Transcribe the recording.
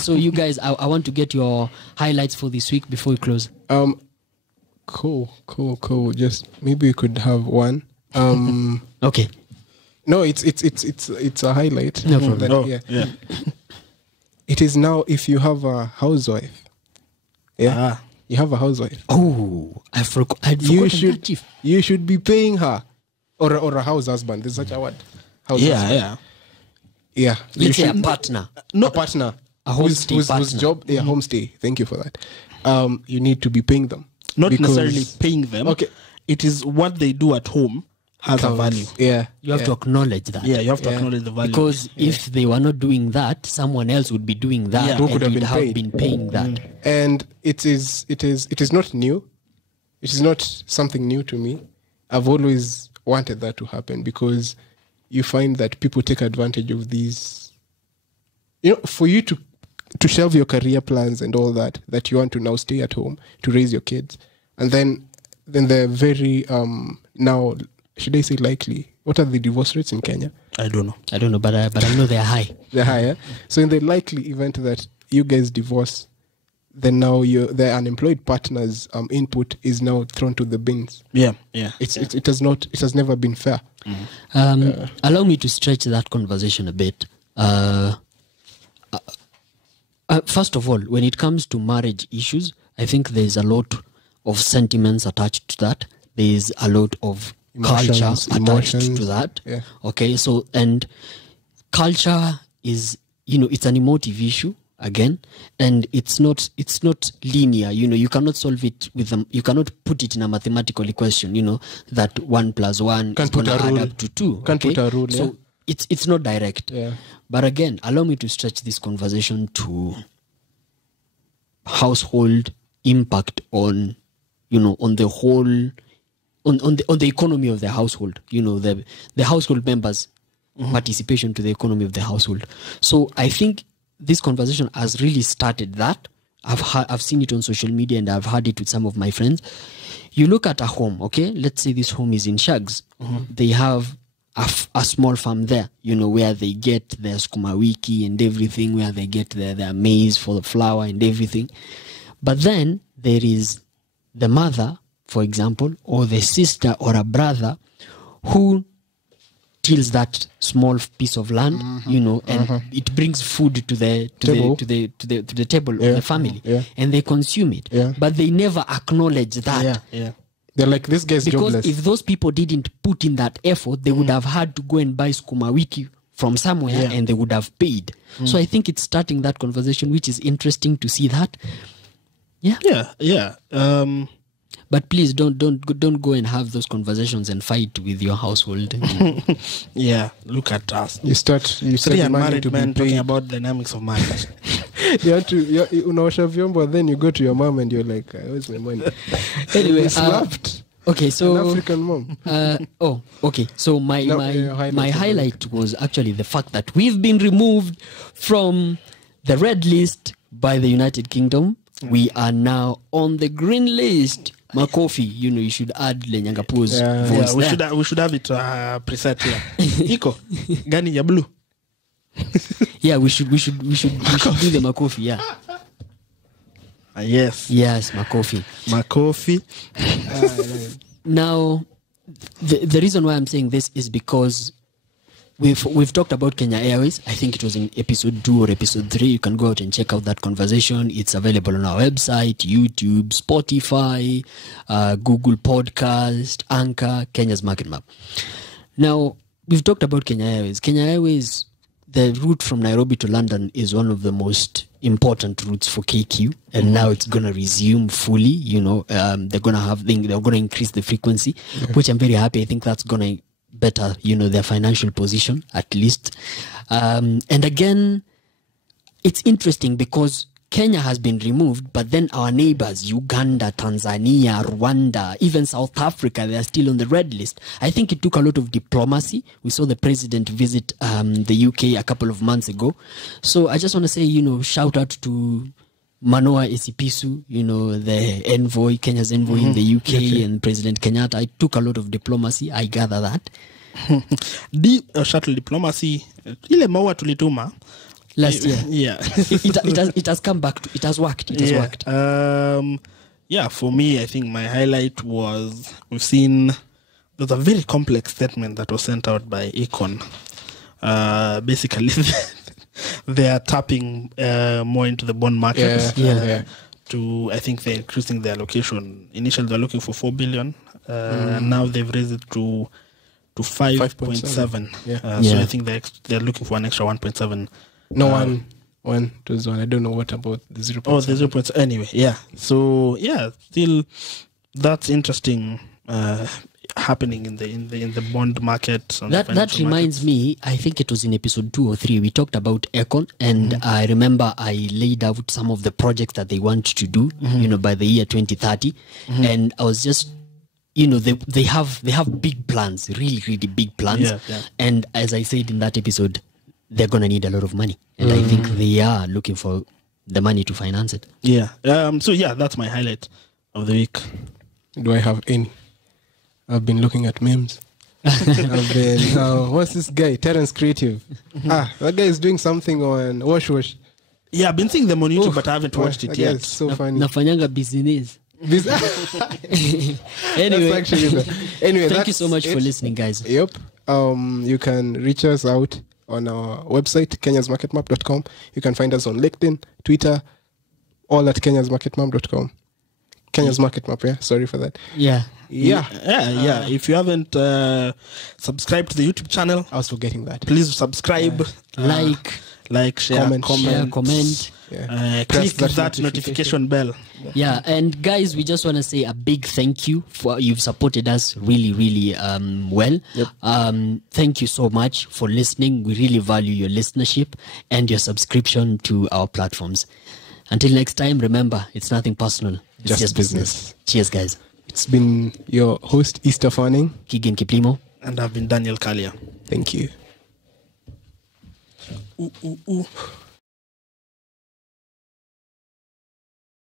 So you guys, I want to get your highlights for this week before we close. Cool. Just maybe we could have one. Okay. No, it's a highlight. No problem. Yeah. It is now if you have a housewife. Yeah. You have a housewife. Oh, I'd forgotten that, Chief. You should be paying her or a house husband. There's such a word. House husband. Yeah. Let's say a partner. A partner. A homestay partner. Whose job? Yeah, homestay. Thank you for that. You need to be paying them. Not necessarily paying them. Okay. It is what they do at home has a value. Yeah. You have to acknowledge that. Yeah, you have to acknowledge the value. Because if they were not doing that, someone else would be doing that. Who could and have been paid. paying that. And it is not new. It is not something new to me. I've always wanted that to happen because you find that people take advantage of these. For you to shelve your career plans and all that you want to now stay at home to raise your kids, and then they're very now. Should I say likely? What are the divorce rates in Kenya? I don't know, but I know they're high. They're high, yeah? So in the likely event that you guys divorce, then now the unemployed partner's input is now thrown to the bins. Yeah. It has never been fair. Allow me to stretch that conversation a bit. First of all, when it comes to marriage issues, I think there's a lot of sentiments attached to that. There's a lot of culture attached to that. Yeah. Okay, so and culture is, it's an emotive issue again, and it's not linear. You cannot solve it with them. You cannot put it in a mathematical equation. That 1 + 1 is going to add up to 2. Can't put a rule. So it's not direct. Yeah. But again, allow me to stretch this conversation to household impact on the whole. On the economy of the household, the household members' participation to the economy of the household. So I think this conversation has really started that. I've seen it on social media and I've heard it with some of my friends. You look at a home, okay? Let's say this home is in Shags. They have a small farm there, where they get their skuma wiki and everything, where they get their maize for the flour and everything. But then there is the mother, for example, or the sister or a brother who tills that small piece of land, and it brings food to the table of the family, and they consume it. Yeah. But they never acknowledge that. Yeah. They're like, this guy's Because jobless. if those people didn't put in that effort, they would have had to go and buy skuma wiki from somewhere, and they would have paid. So I think it's starting that conversation, which is interesting to see that. Yeah. But please don't go and have those conversations and fight with your household. Yeah, look at us. You start Three unmarried to men be talking paid. about dynamics of marriage. Unaosha vyombo, then you go to your mom and you're like, where's my money? Anyway, slapped okay, so an African mom. Okay. So my highlight was actually the fact that we've been removed from the red list by the United Kingdom. We are now on the green list. Makofi, you should add Lenyangapu's voice there. We should have it preset here. Iko gani ya blue. Yeah, we should do the Makofi. Yeah. Yes, Makofi. Now, the reason why I'm saying this is because we've talked about Kenya Airways. I think it was in episode 2 or episode 3. You can go out and check out that conversation. It's available on our website, YouTube, Spotify, Google Podcast, Anchor, Kenya's Market Map. Now, we've talked about Kenya Airways. Kenya Airways, the route from Nairobi to London is one of the most important routes for KQ, and now it's going to resume fully. They're going to increase the frequency, which I'm very happy. I think that's going to better, their financial position at least. And again, it's interesting because Kenya has been removed, but then our neighbors, Uganda, Tanzania, Rwanda, even South Africa, they are still on the red list. I think it took a lot of diplomacy. We saw the president visit the UK a couple of months ago. So I just want to say, shout out to Manoa Esipisu, the envoy, Kenya's envoy in the UK, and President Kenyatta. It took a lot of diplomacy. I gather that. Shuttle diplomacy, ile maua tulituma last year. Yeah. It has come back. It has worked. It has worked. Yeah, for me, I think my highlight was we've seen there's a very complex statement that was sent out by Econ. Basically, they are tapping more into the bond market. Yeah. To, I think they're increasing their allocation. Initially, they're looking for 4 billion. And now they've raised it to 5.7. So I think they're looking for an extra 1.7. No one to one. I don't know what about the 0.7. Oh, the 0.7. Anyway, yeah. So yeah, still that's interesting happening in the bond market. That reminds me, I think it was in episode 2 or 3, we talked about Econ, and I remember I laid out some of the projects that they want to do, by the year 2030, and I was just, they have big plans, really, really big plans, and as I said in that episode, they're gonna need a lot of money, and I think they are looking for the money to finance it. Yeah. So yeah, that's my highlight of the week. Do I have any? I've been looking at memes. I've been what's this guy? Terrence Creative. That guy is doing something on Wash. Yeah, I've been seeing them on YouTube, but I haven't watched it yet. It's so funny. Nafanyanga business. Anyway, thank you so much for listening, guys. Yep. You can reach us out on our website, kenyasmarketmap.com. You can find us on LinkedIn, Twitter, all at kenyasmarketmap.com. Kenya's Market Map, yeah. Sorry for that. Yeah. If you haven't subscribed to the YouTube channel, I was forgetting that. Please subscribe, like, share, comment. Yeah. Click that notification bell. Yeah, and guys, we just want to say a big thank you for you've supported us really, really well. Yep. Thank you so much for listening. We really value your listenership and your subscription to our platforms. Until next time, remember, it's nothing personal. It's just business. Cheers, guys. It's been your host, Easter Fanning. Keegan Kiplimo. And I've been Daniel Kalia. Thank you. Ooh.